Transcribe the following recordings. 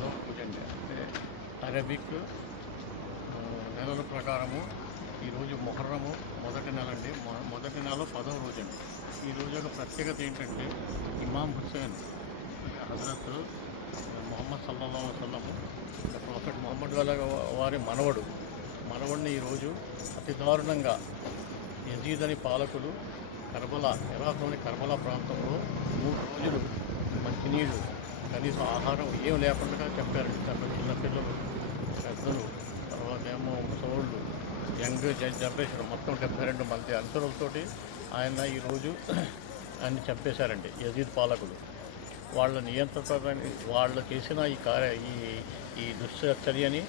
10వ రోజు అండి. అంటే అరబిక్ నెలల ప్రకారము ఈరోజు మొహర్రము మొదటి నెల అండి. మొదటి నెల 10వ రోజు అండి. ఈరోజు ఒక ప్రత్యేకత ఏంటంటే ఇమాం హుస్సేన్ హజరత్ మొహమ్మద్ సల్లల్లాహు అలైహి వసల్లం ప్రాఫెట్ మొహమ్మద్ వారి మనవడిని ఈరోజు అతి దారుణంగా యజీద్ అని పాలకులు ఇరాక్లోని కర్బలా ప్రాంతంలో 3 రోజులు మంచినీళ్ళు కనీసం ఆహారం ఏం లేకుండా చెప్పారండి. చిన్నపిల్లలు, పెద్దలు, తర్వాత ఏమో ముసలోళ్ళు, యంగ్ జనరేషన్ మొత్తం 72 మంది అనుచరులతోటి ఆయన ఈరోజు ఆయన్ని చంపేశారండి యజీద్ పాలకులు. వాళ్ళ నియంత్రణ వాళ్ళు చేసిన ఈ దుశ్చర్యని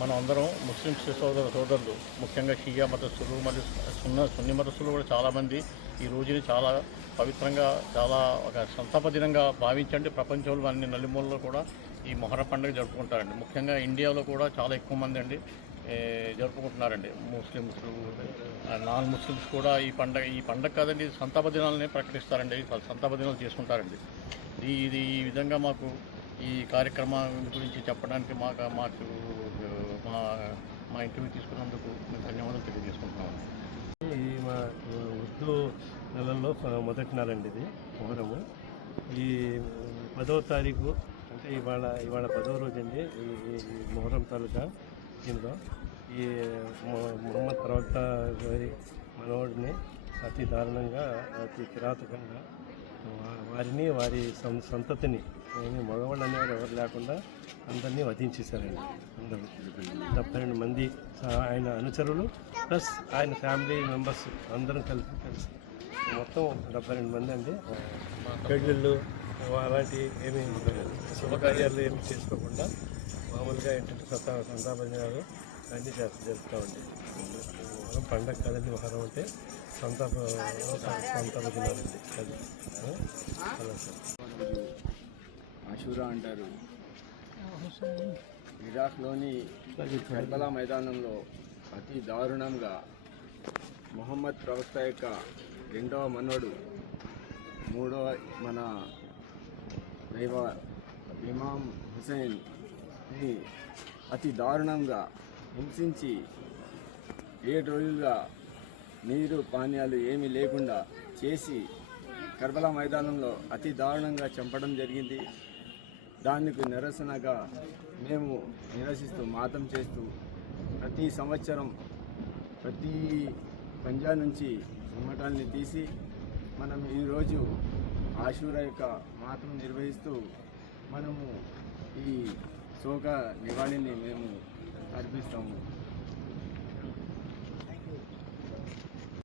మనం అందరం ముస్లిమ్స్ సోదరులు, ముఖ్యంగా షియా మతస్థులు మరియు సున్ని మతస్థులు కూడా చాలామంది ఈ రోజుని చాలా పవిత్రంగా, చాలా ఒక సంతాప దినంగా భావించండి. ప్రపంచంలో అన్ని నలుమూలలో కూడా ఈ మొహర్రం పండుగ జరుపుకుంటారండి. ముఖ్యంగా ఇండియాలో కూడా చాలా ఎక్కువ మంది అండి జరుపుకుంటున్నారండి. ముస్లిమ్స్, నాన్ ముస్లిమ్స్ కూడా ఈ పండగ కాదండి, సంతాప దినాలని ప్రకటిస్తారండి, సంతాప దినాలు చేసుకుంటారండి. ఈ విధంగా మాకు ఈ కార్యక్రమం గురించి చెప్పడానికి మాకు మా ఇంటర్వ్యూ తీసుకున్నందుకు మేము ధన్యవాదాలు తెలియజేసుకుంటున్నాము. ఈ మా ఉర్దూ నెలల్లో మొదటి నెల అండి ఇది మొహరము. ఈ 10వ తారీఖు అంటే ఇవాళ 10వ రోజు అండి ఈ మొహరం తాలూకా దీనిలో ఈ ముహమ్మద్ ప్రవక్త గారి మనవడిని అతి దారుణంగా, అతి కిరాతకంగా వారిని, వారి సంతతిని, మగవాళ్ళు అనేవారు ఎవరు లేకుండా అందరినీ వధించేశారండి. అందరూ 72 మంది ఆయన అనుచరులు ప్లస్ ఆయన ఫ్యామిలీ మెంబర్స్ అందరం కలిసి మొత్తం 72 మంది అండి. పెళ్ళిళ్ళు అలాంటి ఏమీ శుభకార్యాలు ఏమి చేసుకోకుండా మామూలుగా ఏంటంటే సంతాపజనాలు అన్నీ జరుపుతామండి. పండగ కాదండి మొహరం అంటే సంతాప దినాలండి. అది అలా సార్. ఆషూరా అంటారు. ఇరాక్లోని కర్బలా మైదానంలో అతి దారుణంగా మొహమ్మద్ ప్రవక్త యొక్క 2వ మనవడు, 3వ మన దైవ ఇమాం హుస్సేన్ని అతి దారుణంగా హింసించి 7 రోజులుగా నీరు పానీయాలు ఏమీ లేకుండా చేసి కర్బలా మైదానంలో అతి దారుణంగా చంపడం జరిగింది. దానికి నిరసనగా మేము నిరసిస్తూ మాతం చేస్తూ ప్రతి సంవత్సరం ప్రతి పంజాబ్ నుంచి మఠాన్ని తీసి మనం ఈరోజు ఆషూరా యొక్క మాతం నిర్వహిస్తూ మనము ఈ శోక నివాళిని మేము అర్పిస్తాము.